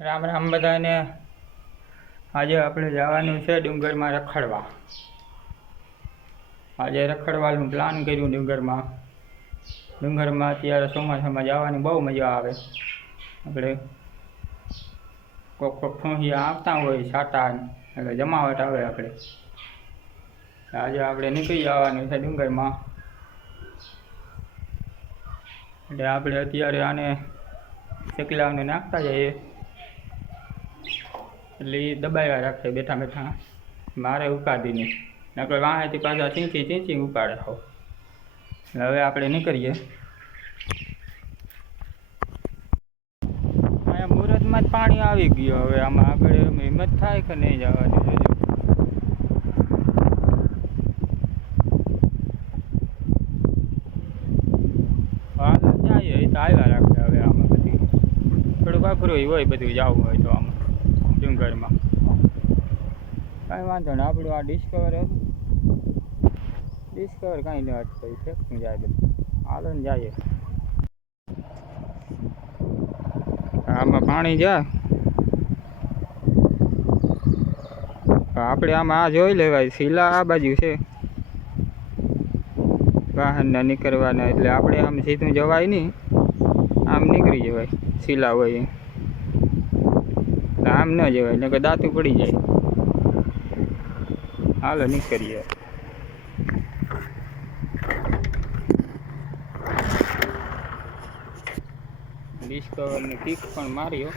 રામ રામ બધાને। આજે આપણે જવાનું છે ડુંગરમાં રખડવા। આજે રખડવાનું પ્લાન કર્યું ડુંગરમાં। ડુંગરમાં અત્યારે ચોમાસામાં જવાની બહુ મજા આવે। આપણે કોક ફોહિયા આવતા હોય સાટા એટલે જમાવટ આવે આપણે। આજે આપણે નીકળી જવાનું છે ડુંગરમાં। એટલે આપણે અત્યારે આને ચકલાઓને નાખતા જઈએ એટલે એ દબાવ્યા રાખે બેઠા બેઠા। મારે ઉપાડીને નકર વાંહેથી પાછા ચીંચી ચીંચી ઉપાડે હો। એટલે હવે આપણે નીકળીએ। અહીંયા મુહૂર્તમાં જ પાણી આવી ગયું। હવે આમાં આગળ એમ હિંમત થાય કે નહીં જવાની જોજો। હાલ જઈએ એ તો આવ્યા રાખે। હવે આમાં બધી થોડુંક અઘરું હોય બધું જવું હોય તો આમાં ડુંગરમાં કાંઈ વાંધો નહીં। આપણું આ ડિસ્કવર હતું ડિસ્કવર કાંઈ ન અટકે ફેંકતું જાય બધું। હાલો ને જઈએ। આમાં પાણી જાય આપણે આમાં આ જોઈ લેવાય શીલા આ બાજુ છે વાહનના નીકળવાના। એટલે આપણે આમ સીધું જવાય નહીં, આમ નીકળી જવાય શીલા હોય આમ ન જવાય નકર દાંતું પડી જાય। હાલો નીકળીએ। ડિસ્કવરની કિક પણ માર્યો।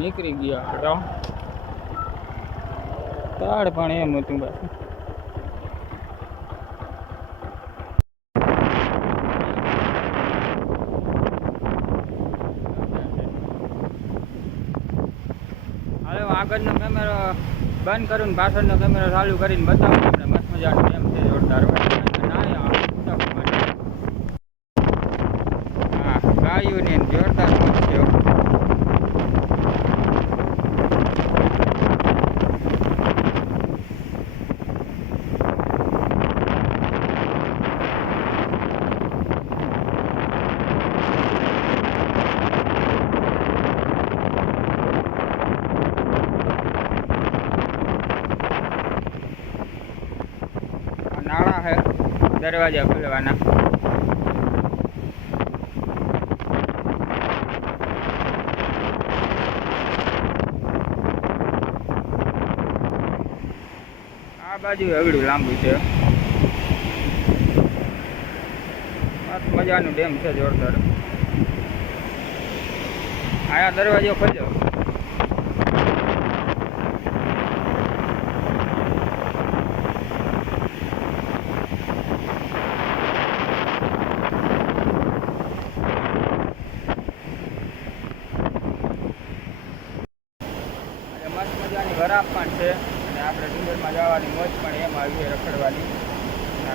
નીકળી ગયા આપણે। તાળ પણ એમ હતું પાછું હવે આગળનો કેમેરો બંધ કરું પાછળનો કેમેરો ચાલુ કરીને બતાવું આપણે મસ્ત મજાનું કેમ છે જોરદાર। હા ગાયું ને જોરદાર છે। नाला है दरवाजा खुलवाना। आ बाजू अगड़ू लांबू है मस्त मजानु डेम है जोरदार। आया दरवाजो खोलो मस्त मजानी बराब पण है। આપણે ડુંગરમાં જવાની મોજ પણ એમ આવી રખડવાની।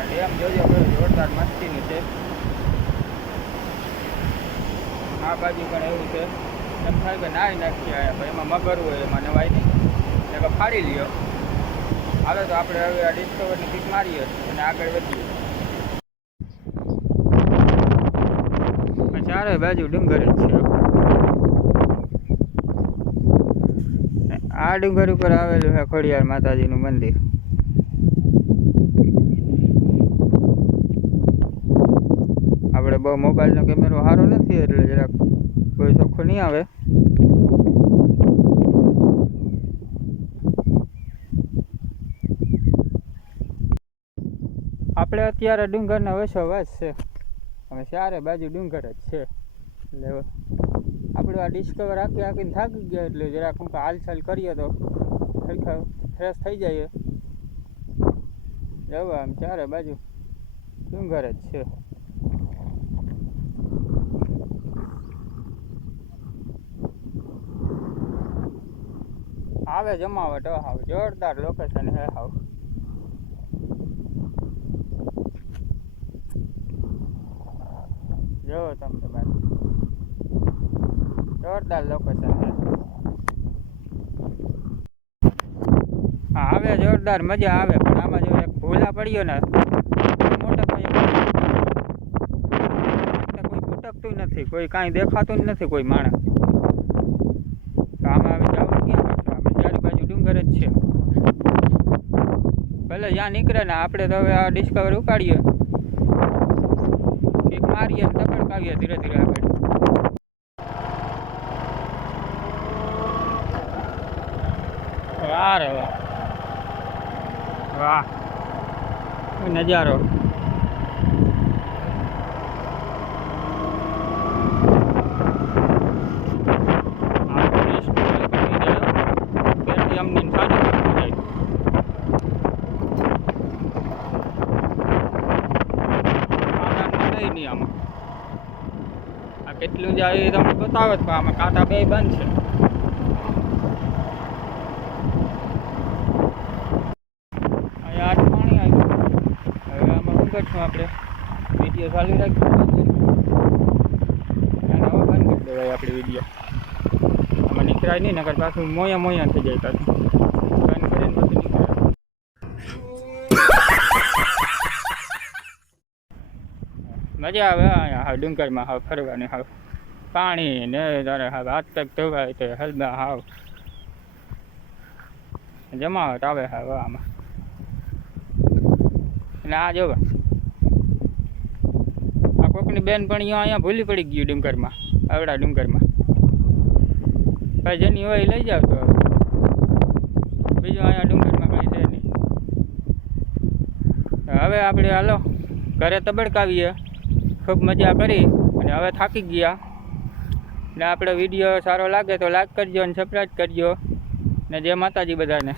ડેમ જોજો કેવો જોરદાર મસ્તીનું છે। આ બાજુ પણ એવું છે એમ થાય કે નાહી નાખીએ આયા પણ એમાં મગર હોય એમાં નવાય નહીં એટલે ફાડી લ્યો। હાલો તો આપણે હવે આ ડિસ્કવરની કિક મારીએ અને આગળ વધીએ। ચારે બાજુ ડુંગર જ છે। આ ડુંગર ઉપર આવેલું છે ખોડિયાર માતાજીનું મંદિર। આપણે બહુ મોબાઈલનો કેમેરો સારો નથી એટલે જરાક કોઈ ચોખ્ખો નહીં આવે। આપણે અત્યારે ડુંગરના વસોવાસ છે હવે ચારે બાજુ ડુંગર જ છે। એટલે આપણું આ ડિસ્કવર આખીને થાકી ગયા એટલે જરાક હું હાલચાલ કરીએ તો ફ્રેશ થઈ જઈએ। જવા આમ ચારે બાજુ ડુંગર જ છે। આવે જમાવટ હાવ જોરદાર લોકેશન હે હાવ. જો તમે તમારે જોરદાર લોકેશન છે. હા આવે જોરદાર મજા આવે, પણ આમાં જો એક ભૂલા પડ્યો ને મોટા પાયે કોઈ ભૂટકતું નથી, કોઈ કાંઈ દેખાતું જ નથી કોઈ માણસ. તો આમાં હવે જવાનું ક્યાં પાછું? અમે ચારે બાજુ ડુંગર જ છે. ભલે જ્યાં નીકળે ને આપણે તો હવે આ ડિસ્કવર ઉપાડીએ, એક મારીએ ને તબડકાવીએ ધીરે ધીરે આગળ. વાહ રે વાહ, વાહ નજારો. આ કેટલું જાય તમને બતાવે, પણ આમાં કાંટા બે બંધ છે. અહીંયા આજ પાણી આવ્યું. હવે આમાં શું કરશું આપણે? વિડીયો ચાલુ રાખીશું અને હવે બંધ કરી દેવાય આપણે વિડીયો. આમાં નીકળાય નહીં, નકર પાછું મોયા થઈ જાય. પાછું બંધ કરીને પછી નીકળાય. મજા આવે અહીંયા હાવ ડુંગરમાં હાવ ફરવાની, હાવ પાણી ને તારે હાવ હાથ પગ ધોવાય તો હલબા હાવ જમાવટ આવે હાવ આમાં. અને આ જોવા આ કોકની બેનપણીઓ અહીંયા ભૂલી પડી ગયું ડુંગરમાં, આવડા ડુંગરમાં. ભાઈ જેની હોય લઈ જાવ તો, બીજું અહીંયા ડુંગરમાં કંઈ છે નહીં. હવે આપણે હાલો ઘરે તબડકાવીએ. ખૂબ મજા કરી અને હવે થાકી ગયા. ને આપણે વિડીયો સારો લાગે તો લાઈક કરજો અને સબસ્ક્રાઈબ કરજો. ને જય માતાજી બધાને.